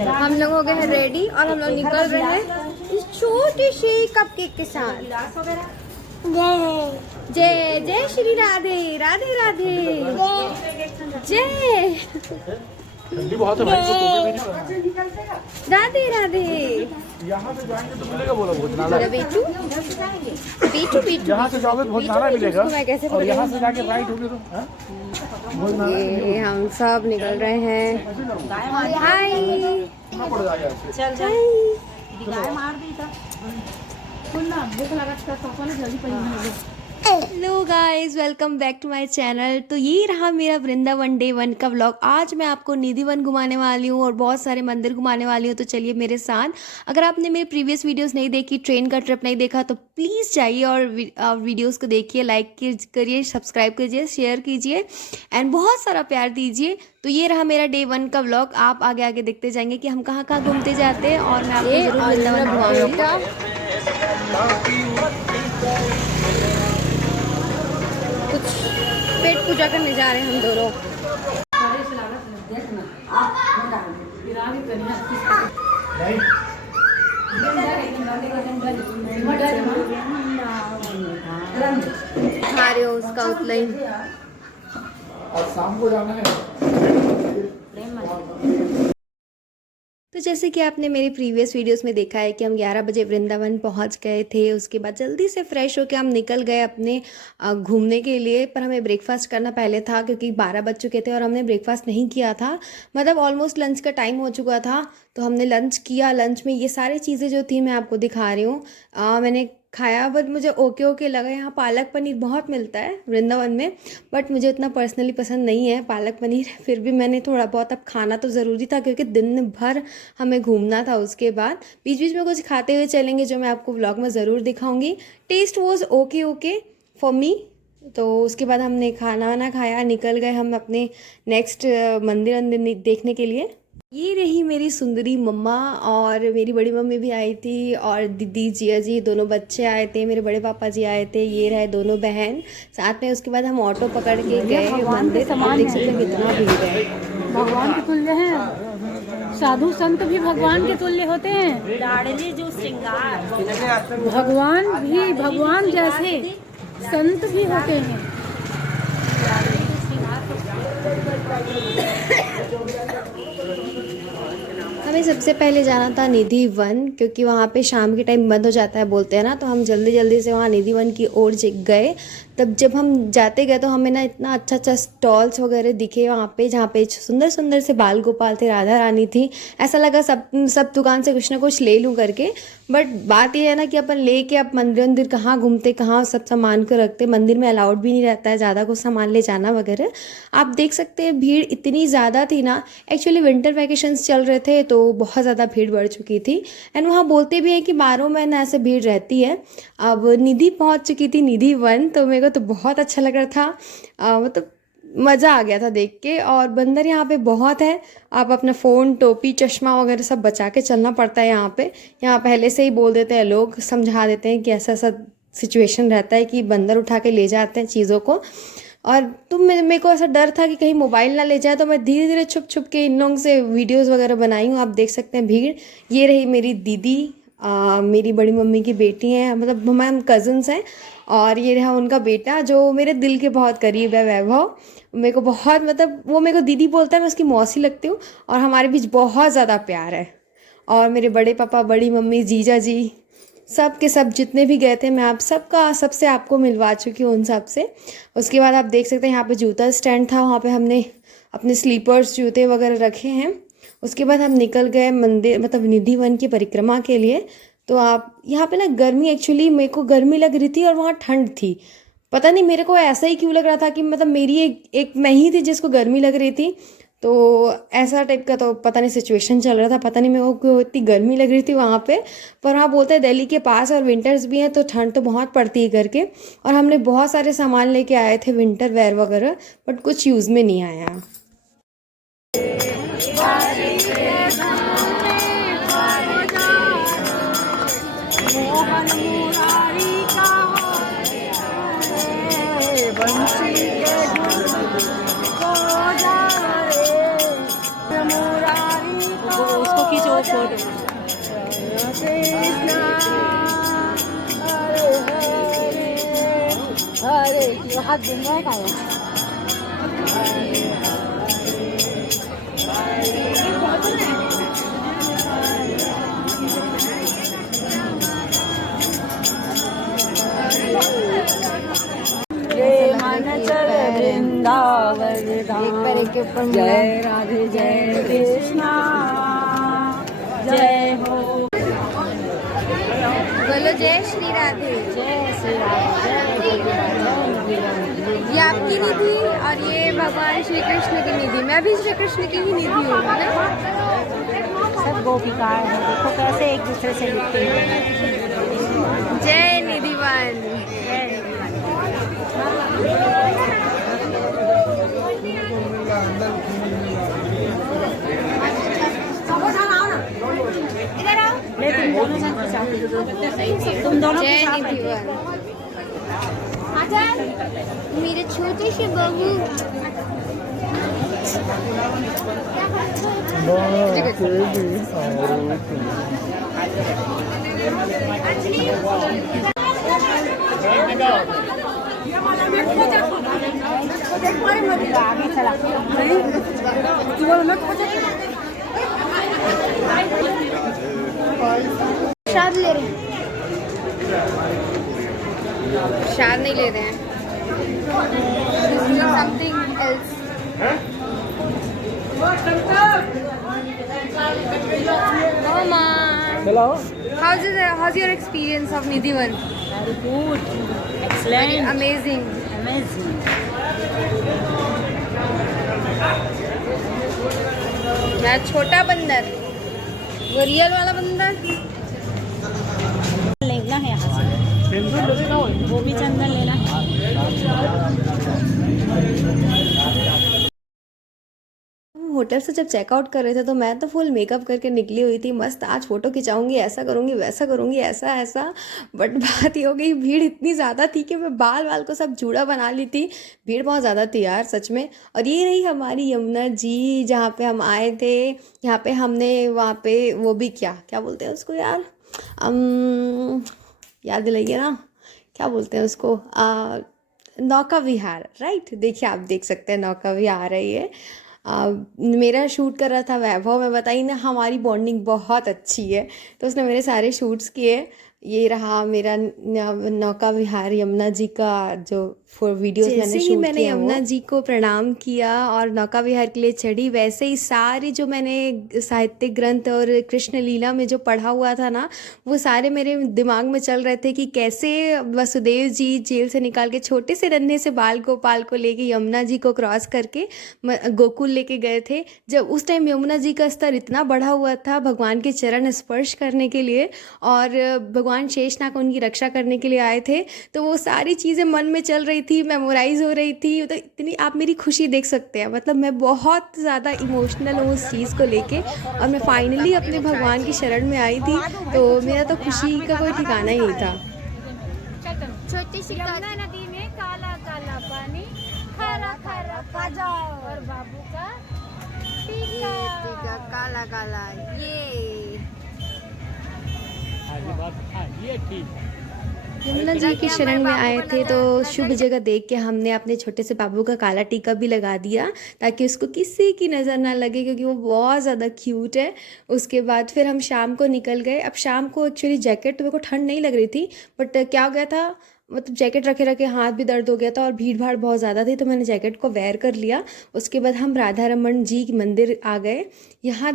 हम लोग हो गए हैं रेडी और हम लोग निकल रहे हैं इस छोटे से कपकेक के साथ। जय जय श्री राधे राधे राधे जय। ठंडी बहुत है भाई, तो भी नहीं राधे राधे। यहाँ से जाएंगे तो मिलेगा बोला भोजनालय। बीटू बीटू बीटू यहाँ से जाओगे तो भोजनालय मिलेगा, मैं कैसे और यहाँ से जाके राइट होगे तो ये हम सब निकल रहे हैं। हाय पड़ जाएगा। चल गाय मार दी था ना, भूख लगा था तो जल्दी पड़ी। Hello guys, welcome back to my channel. तो ये रहा मेरा वृंदावन डे 1 का व्लॉग। आज मैं आपको निधि वन घुमाने वाली हूँ और बहुत सारे मंदिर घुमाने वाली हूँ, तो चलिए मेरे साथ। अगर आपने मेरे प्रीवियस वीडियोस नहीं देखी, ट्रेन का ट्रिप नहीं देखा, तो प्लीज़ जाइए और वीडियोस को देखिए, लाइक करिए, सब्सक्राइब कीजिए, शेयर कीजिए एंड बहुत सारा प्यार दीजिए। तो ये रहा मेरा डे 1 का व्लॉग। आप आगे आगे देखते जाएंगे कि हम कहाँ कहाँ घूमते जाते हैं और मैं आपको जरूर वृंदावन घुमाऊंगी। कुछ पेट पूजा करने जा रहे हैं हम दोनों। खा रहे हो उसका आउटलाइन। और शाम को जाना है। तो जैसे कि आपने मेरी प्रीवियस वीडियोस में देखा है कि हम 11 बजे वृंदावन पहुंच गए थे। उसके बाद जल्दी से फ्रेश होकर हम निकल गए अपने घूमने के लिए। पर हमें ब्रेकफास्ट करना पहले था क्योंकि 12 बज चुके थे और हमने ब्रेकफास्ट नहीं किया था। मतलब ऑलमोस्ट लंच का टाइम हो चुका था, तो हमने लंच किया। लंच में ये सारी चीज़ें जो थी मैं आपको दिखा रही हूँ। मैंने खाया, बट मुझे ओके लगा। यहाँ पालक पनीर बहुत मिलता है वृंदावन में, बट मुझे इतना पर्सनली पसंद नहीं है पालक पनीर। फिर भी मैंने थोड़ा बहुत, अब खाना तो ज़रूरी था क्योंकि दिन भर हमें घूमना था। उसके बाद बीच बीच में कुछ खाते हुए चलेंगे जो मैं आपको व्लॉग में ज़रूर दिखाऊंगी। Test was okay for me. तो उसके बाद हमने खाना वाना खाया, निकल गए हम अपने नेक्स्ट मंदिर देखने के लिए। ये रही मेरी सुंदरी मम्मा और मेरी बड़ी मम्मी भी आई थी और दीदी जिया जी दोनों बच्चे आए थे, मेरे बड़े पापा जी आए थे। ये रहे दोनों बहन साथ में। उसके बाद हम ऑटो पकड़ के गए मंदिर। आप देख सकते हैं कितना भीड़ है। भगवान के तुल्य हैं, साधु संत भी भगवान के तुल्य होते हैं। लाडली जो श्रृंगार, भगवान भी भगवान जैसे संत भी होते हैं। हमें सबसे पहले जाना था निधि वन, क्योंकि वहाँ पे शाम के टाइम बंद हो जाता है बोलते हैं ना। तो हम जल्दी से वहाँ निधि वन की ओर गए। तब जब हम जाते गए तो हमें ना इतना अच्छा स्टॉल्स वगैरह दिखे वहाँ पे, जहाँ पे सुंदर से बाल गोपाल थे, राधा रानी थी। ऐसा लगा सब दुकान से कुछ ना कुछ ले लूँ करके। बट बात यह है ना कि अपन लेके अब मंदिर कहाँ घूमते, कहाँ सब सामान को रखते। मंदिर में अलाउड भी नहीं रहता है ज़्यादा कुछ सामान ले जाना वगैरह। आप देख सकते हैं भीड़ इतनी ज़्यादा थी ना। एक्चुअली विंटर वैकेशंस चल रहे थे तो बहुत ज़्यादा भीड़ बढ़ चुकी थी। एंड वहाँ बोलते भी हैं कि 12 महीने ऐसे भीड़ रहती है। अब निधि पहुँच चुकी थी, निधि वन, तो मेरे को तो बहुत अच्छा लग रहा था। मतलब मज़ा आ गया था देख के। और बंदर यहाँ पे बहुत है। आप अपना फ़ोन, टोपी, चश्मा वगैरह सब बचा के चलना पड़ता है यहाँ पे। यहाँ पहले से ही बोल देते हैं लोग, समझा देते हैं कि ऐसा सिचुएशन रहता है कि बंदर उठा के ले जाते हैं चीज़ों को। और तो मेरे को ऐसा डर था कि कहीं मोबाइल ना ले जाए, तो मैं धीरे छुप के इन लोगों से वीडियोस वगैरह बनाई हूँ। आप देख सकते हैं भीड़। ये रही मेरी दीदी, मेरी बड़ी मम्मी की बेटी हैं, मतलब हम कज़न्स हैं। और ये रहा उनका बेटा जो मेरे दिल के बहुत करीब है, वैभव। मेरे को बहुत, मतलब वो मेरे को दीदी बोलता है, मैं उसकी मौसी लगती हूँ। और हमारे बीच बहुत ज़्यादा प्यार है। और मेरे बड़े पापा, बड़ी मम्मी, जीजा जी, सब के सब जितने भी गए थे, मैं आप सबसे आपको मिलवा चुकी हूँ उन सब से। उसके बाद आप देख सकते हैं यहाँ पे जूता स्टैंड था, वहाँ पे हमने अपने स्लीपर्स, जूते वगैरह रखे हैं। उसके बाद हम निकल गए मंदिर, मतलब निधि वन की परिक्रमा के लिए। तो आप यहाँ पे ना गर्मी, एक्चुअली मेरे को गर्मी लग रही थी और वहाँ ठंड थी। पता नहीं मेरे को ऐसा ही क्यों लग रहा था कि मतलब मेरी एक मैं ही थी जिसको गर्मी लग रही थी। तो ऐसा टाइप का तो पता नहीं सिचुएशन चल रहा था। पता नहीं मेरे को क्यों इतनी गर्मी लग रही थी वहाँ पे। पर वहाँ बोलते हैं दिल्ली के पास और विंटर्स भी हैं, तो ठंड तो बहुत पड़ती है करके। और हमने बहुत सारे सामान लेके आए थे, विंटर वेयर वगैरह, बट कुछ यूज़ में नहीं आया। खींचो फोटो। अरे हाथ दिन रहा है वृंदावन एक पर एक के ऊपर जय राधे जय कृष्णा जय हो। बोलो जय श्री राधे। जय श्री राधे ये आपकी निधि और ये भगवान श्री कृष्ण की निधि। मैं भी श्री कृष्ण की ही निधि हूँ ना। सब गोपिकाएं हैं, देखो कैसे एक दूसरे से लिखते हैं। जय निधिवान। ले तुम दोनों तुम दोनों जय निधिवान। मेरे छोटे से बहू आगे चला शाद ले रहे हैं। शाद नहीं ले रहे हैं। Something else. Hello. How's your experience of Nidhivan? Very good excellent Amazing. Amazing. मैं छोटा बंदर, वो रियल वाला बंदर। लेना है यहाँ से, वो भी चंदन लेना है। होटल से जब चेकआउट कर रहे थे तो मैं तो फुल मेकअप करके निकली हुई थी, मस्त आज फ़ोटो खिंचाऊंगी, ऐसा करूंगी वैसा करूंगी, ऐसा ऐसा। बट बात ये हो गई, भीड़ इतनी ज़्यादा थी कि मैं बाल को सब जूड़ा बना ली थी। भीड़ बहुत ज़्यादा थी यार सच में। और ये रही हमारी यमुना जी, जहाँ पे हम आए थे। यहाँ पे हमने वहाँ पे वो भी क्या बोलते हैं उसको यार, याद दिलाइए ना, क्या बोलते हैं उसको, नौका विहार। राइट, देखिए आप देख सकते हैं नौका विहार है ये। मेरा शूट कर रहा था वैभव। मैं बताई ना, हमारी बॉन्डिंग बहुत अच्छी है, तो उसने मेरे सारे शूट्स किए। ये रहा मेरा नौका विहार यमुना जी का जो वीडियोस मैंने शूट मैंने यमुना जी को प्रणाम किया और नौका विहार के लिए चढ़ी, वैसे ही सारे जो मैंने साहित्यिक ग्रंथ और कृष्ण लीला में जो पढ़ा हुआ था ना, वो सारे मेरे दिमाग में चल रहे थे कि कैसे वसुदेव जी जेल से निकाल के छोटे से नन्हे से बाल गोपाल को लेके यमुना जी को क्रॉस करके गोकुल लेके गए थे। जब उस टाइम यमुना जी का स्तर इतना बढ़ा हुआ था भगवान के चरण स्पर्श करने के लिए, और भगवान शेषनाग उनकी रक्षा करने के लिए आए थे, तो वो सारी चीज़ें मन में चल रही थी, मेमोराइज हो रही थी। तो इतनी आप मेरी खुशी देख सकते हैं, मतलब मैं बहुत ज़्यादा इमोशनल हूँ उस चीज़ को लेके, और मैं फाइनली अपने भगवान की शरण में आई थी, तो मेरा तो खुशी का कोई ठिकाना ही नहीं था। छोटी सी यमुना नदी में काला काला पानी, खरा खरा खाजा और बाबू का टीका। काला काला ये ठीक। यमुना जी की शरण में आए थे, तो शुभ जगह देख के हमने अपने छोटे से बाबू का काला टीका भी लगा दिया ताकि उसको किसी की नज़र ना लगे, क्योंकि वो बहुत ज़्यादा क्यूट है। उसके बाद फिर हम शाम को निकल गए। अब शाम को एक्चुअली जैकेट तो मेरे को ठंड नहीं लग रही थी, बट क्या हो गया था, मतलब जैकेट रखे रखे हाथ भी दर्द हो गया था और भीड़ भाड़ बहुत ज़्यादा थी, तो मैंने जैकेट को वेयर कर लिया। उसके बाद हम राधा रमन जी के मंदिर आ गए। यहाँ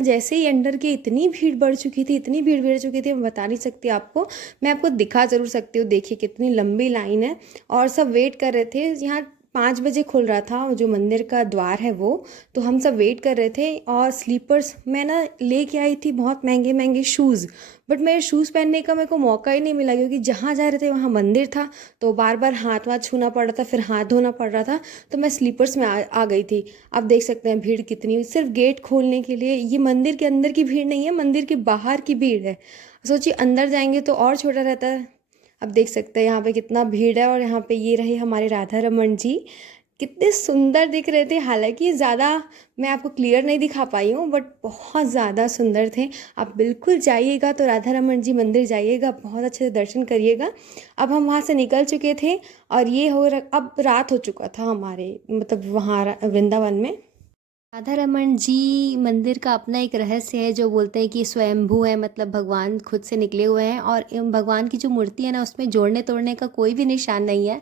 जैसे ही एंटर के इतनी भीड़ बढ़ चुकी थी, इतनी भीड़ बढ़ चुकी थी, मैं बता नहीं सकती आपको। मैं आपको दिखा ज़रूर सकती हूँ, देखिए कितनी लंबी लाइन है और सब वेट कर रहे थे। यहाँ 5 बजे खुल रहा था जो मंदिर का द्वार है वो, तो हम सब वेट कर रहे थे। और स्लीपर्स मैं ना लेके आई थी, बहुत महंगे महंगे शूज़, बट मेरे शूज़ पहनने का मेरे को मौका ही नहीं मिला, क्योंकि जहाँ जा रहे थे वहाँ मंदिर था, तो बार बार हाथ छूना पड़ रहा था, फिर हाथ धोना पड़ रहा था, तो मैं स्लीपर्स में आ गई थी। आप देख सकते हैं भीड़ कितनी, सिर्फ गेट खोलने के लिए। ये मंदिर के अंदर की भीड़ नहीं है, मंदिर के बाहर की भीड़ है। सोचिए अंदर जाएंगे तो और छोटा रहता है। अब देख सकते हैं यहाँ पे कितना भीड़ है। और यहाँ पे ये रहे हमारे राधा रमन जी, कितने सुंदर दिख रहे थे। हालांकि ज़्यादा मैं आपको क्लियर नहीं दिखा पाई हूँ, बट बहुत ज़्यादा सुंदर थे। आप बिल्कुल जाइएगा तो राधा रमन जी मंदिर जाइएगा, बहुत अच्छे से दर्शन करिएगा। अब हम वहाँ से निकल चुके थे और अब रात हो चुका था हमारे मतलब वहाँ वृंदावन में। राधा रमन जी मंदिर का अपना एक रहस्य है, जो बोलते हैं कि स्वयंभू है, मतलब भगवान खुद से निकले हुए हैं और भगवान की जो मूर्ति है ना, उसमें जोड़ने तोड़ने का कोई भी निशान नहीं है।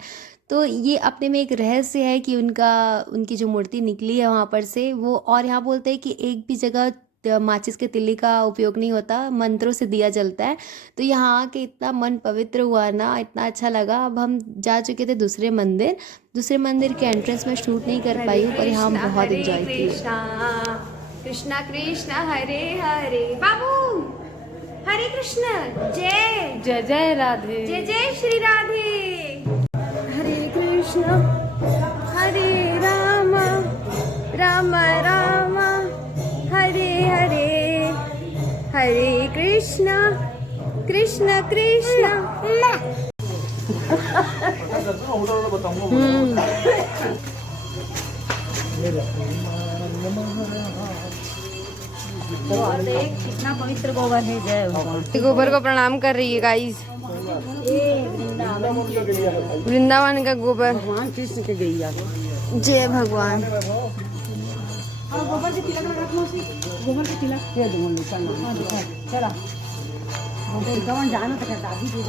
तो ये अपने में एक रहस्य है कि उनकी जो मूर्ति निकली है वहाँ पर से वो। और यहाँ बोलते हैं कि एक भी जगह माचिस के तिल्ली का उपयोग नहीं होता, मंत्रों से दिया जलता है। तो यहाँ आके इतना मन पवित्र हुआ ना, इतना अच्छा लगा। अब हम जा चुके थे दूसरे मंदिर के एंट्रेंस में शूट नहीं कर पाई हूँ, पर यहाँ हम बहुत एंजॉय किए। कृष्णा कृष्णा हरे हरे, बाबू हरे कृष्ण, जय जय जय राधे। जय जय श्री राधे। हरे कृष्ण हरे राम, राम राम हरे हरे, हरे कृष्ण कृष्ण कृष्ण। कितना पवित्र गोबर है, जय गोबर को प्रणाम कर रही है गाइस। वृंदावन का गोबर, भगवान कृष्ण के गैया। जय भगवान। गोबर के तिलक लगा दो, गोबर के तिलक दे दो चला कौन जाना था दादी जी।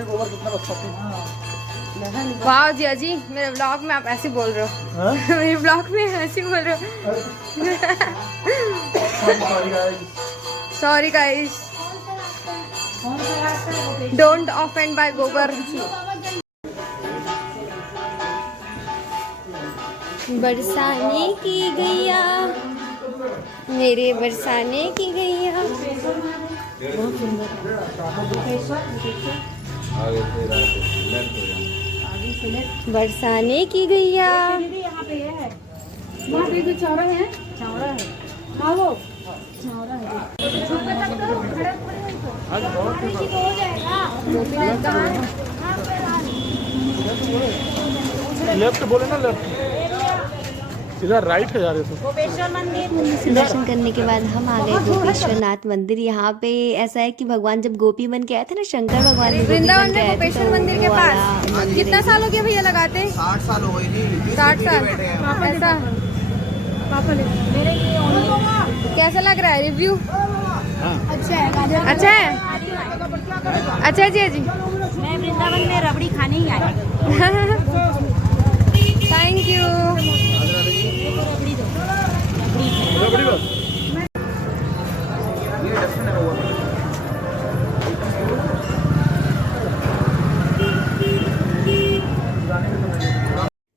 गोबर कितना अच्छा था। वाह जी अजी, मेरे ब्लॉग में आप ऐसे बोल रहे हो। मेरे ब्लॉग में ऐसे बोल रहे हो। Sorry guys, don't offend by गोबर। बरसाने की गैया, मेरे बरसाने की गैया। बरसाने की गैया। यहाँ पे है, वहाँ पे जो चौरा है, हाँ वो चौरा है। लेफ्ट बोले ना, लेफ्ट इधर राइट है यार। गोपेश्वर मंदिर दर्शन करने के बाद हम आ गए गोपेश्वर नाथ मंदिर। यहाँ पे ऐसा है कि भगवान जब गोपी बन के आए थे ना, शंकर भगवान वृंदावन में गोपेश्वर मंदिर के पास कितना साल हो गया भैया लगाते? 60 साल हो गई थी। 60 साल ऐसा। कैसा लग रहा है रिव्यू? अच्छा है, अच्छा है, अच्छा जी जी। मैं वृंदावन में रबड़ी खाने ही आई। Thank you.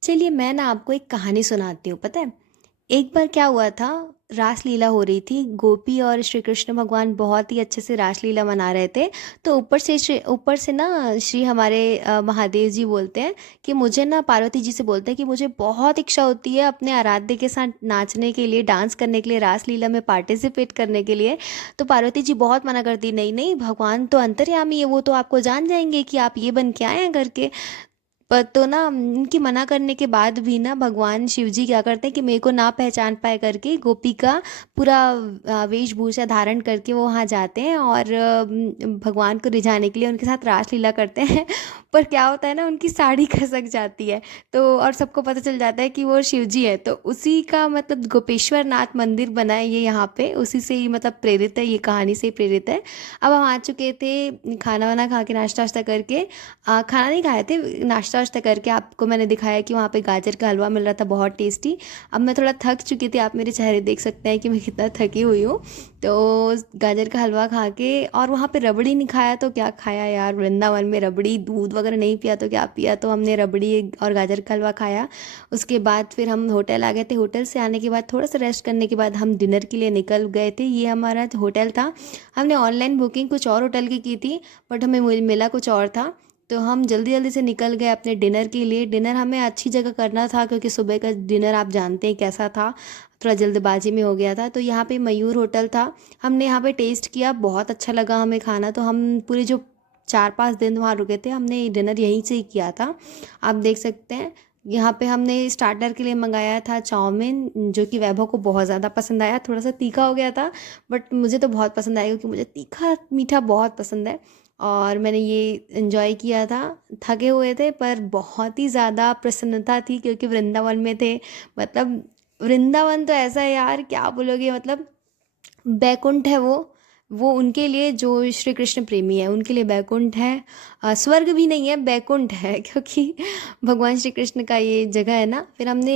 चलिए मैं ना आपको एक कहानी सुनाती हूँ। पता है एक बार क्या हुआ था, रासलीला हो रही थी। गोपी और श्री कृष्ण भगवान बहुत ही अच्छे से रासलीला मना रहे थे। तो ऊपर से ना श्री हमारे महादेव जी बोलते हैं कि मुझे ना, पार्वती जी से बोलते हैं कि मुझे बहुत इच्छा होती है अपने आराध्य के साथ नाचने के लिए, डांस करने के लिए, रासलीला में पार्टिसिपेट करने के लिए। तो पार्वती जी बहुत मना करती, नहीं नहीं भगवान तो अंतर्यामी है, वो तो आपको जान जाएंगे कि आप ये बन के आए हैं करके। पर तो ना उनकी मना करने के बाद भी ना भगवान शिव जी क्या करते हैं कि मेरे को ना पहचान पाए करके गोपी का पूरा वेशभूषा धारण करके वो वहाँ जाते हैं और भगवान को रिझाने के लिए उनके साथ रासलीला करते हैं। पर क्या होता है ना, उनकी साड़ी खसक जाती है तो, और सबको पता चल जाता है कि वो शिव जी है। तो उसी का मतलब गोपेश्वर नाथ मंदिर बना है ये यहाँ पे, उसी से ही मतलब प्रेरित है, ये कहानी से ही प्रेरित है। अब हम आ चुके थे खाना वाना खा के, नाश्ता वाश्ता करके। खाना नहीं खाए थे, नाश्ता वाश्ता करके आपको मैंने दिखाया कि वहाँ पे गाजर का हलवा मिल रहा था, बहुत टेस्टी। अब मैं थोड़ा थक चुकी थी, आप मेरे चेहरे देख सकते हैं कि मैं कितना थकी हुई हूँ। तो गाजर का हलवा खा के, और वहाँ पे रबड़ी नहीं खाया तो क्या खाया यार, वृंदावन में रबड़ी, दूध वगैरह नहीं पिया तो क्या पिया। तो हमने रबड़ी और गाजर का हलवा खाया। उसके बाद फिर हम होटल आ गए थे। होटल से आने के बाद थोड़ा सा रेस्ट करने के बाद हम डिनर के लिए निकल गए थे। ये हमारा होटल था, हमने ऑनलाइन बुकिंग कुछ और होटल की थी, बट हमें मिला कुछ और था। तो हम जल्दी जल्दी से निकल गए अपने डिनर के लिए। डिनर हमें अच्छी जगह करना था क्योंकि सुबह का डिनर आप जानते हैं कैसा था, थोड़ा जल्दबाजी में हो गया था। तो यहाँ पे मयूर होटल था, हमने यहाँ पे टेस्ट किया, बहुत अच्छा लगा हमें खाना। तो हम पूरे जो 4-5 दिन वहाँ रुके थे, हमने डिनर यहीं से ही किया था। आप देख सकते हैं यहाँ पे हमने स्टार्टर के लिए मंगाया था चाउमीन, जो कि वैभव को बहुत ज़्यादा पसंद आया। थोड़ा सा तीखा हो गया था बट मुझे तो बहुत पसंद आया क्योंकि मुझे तीखा मीठा बहुत पसंद है। और मैंने ये इन्जॉय किया था। थके हुए थे पर बहुत ही ज़्यादा प्रसन्नता थी क्योंकि वृंदावन में थे। मतलब वृंदावन तो ऐसा है यार, क्या बोलोगे, मतलब बैकुंठ है वो उनके लिए जो श्री कृष्ण प्रेमी है उनके लिए बैकुंठ है। स्वर्ग भी नहीं है, बैकुंठ है क्योंकि भगवान श्री कृष्ण का ये जगह है ना। फिर हमने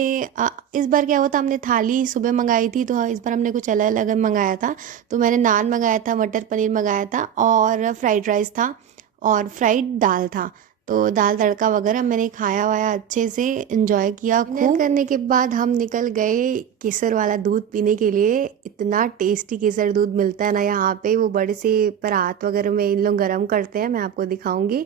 इस बार क्या हुआ था, हमने थाली सुबह मंगाई थी तो इस बार हमने कुछ अलग अलग मंगाया था। तो मैंने नान मंगाया था, मटर पनीर मंगाया था और फ्राइड राइस था और फ्राइड दाल था। तो दाल तड़का वगैरह मैंने खाया वाया, अच्छे से एंजॉय किया खूब। करने के बाद हम निकल गए केसर वाला दूध पीने के लिए। इतना टेस्टी केसर दूध मिलता है ना यहाँ पे, वो बड़े से परात वगैरह में इन लोग गर्म करते हैं, मैं आपको दिखाऊंगी।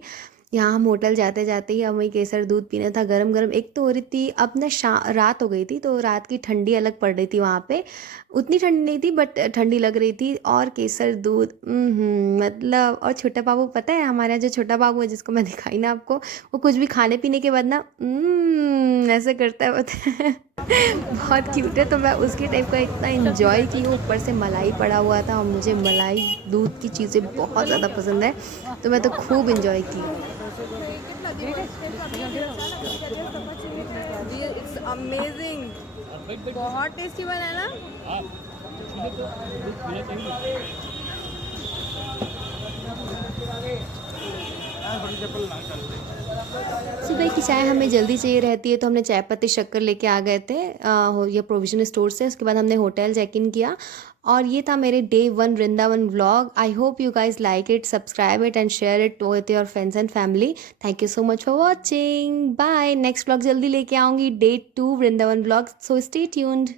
यहाँ हम होटल जाते जाते ही हमें केसर दूध पीना था गरम गरम। एक तो हो रही थी, अब ना रात हो गई थी तो रात की ठंडी अलग पड़ रही थी वहाँ पे। उतनी ठंडी नहीं थी बट ठंडी लग रही थी। और केसर दूध मतलब, और छोटा बाबू, पता है हमारे यहाँ जो छोटा बाबू है जिसको मैं दिखाई ना आपको, वो कुछ भी खाने पीने के बाद ना ऐसे करता है, पता है बहुत क्यूट है। तो मैं उसके टाइप का इतना इन्जॉय की हूँ। ऊपर से मलाई पड़ा हुआ था और मुझे मलाई दूध की चीज़ें बहुत ज़्यादा पसंद है तो मैं तो खूब इन्जॉय की। इट्स अमेजिंग, बहुत टेस्टी बना है ना। सुबह की चाय हमें जल्दी चाहिए रहती है तो हमने चाय पत्ती शक्कर लेके आ गए थे ये प्रोविजन स्टोर से। उसके बाद हमने होटल चेक इन किया और ये था मेरे day 1 Vrindavan vlog. I hope you guys like it, subscribe it and share it with your friends and family. Thank you so much for watching, bye. Next vlog जल्दी लेके आऊँगी, day 2 Vrindavan vlog, so stay tuned.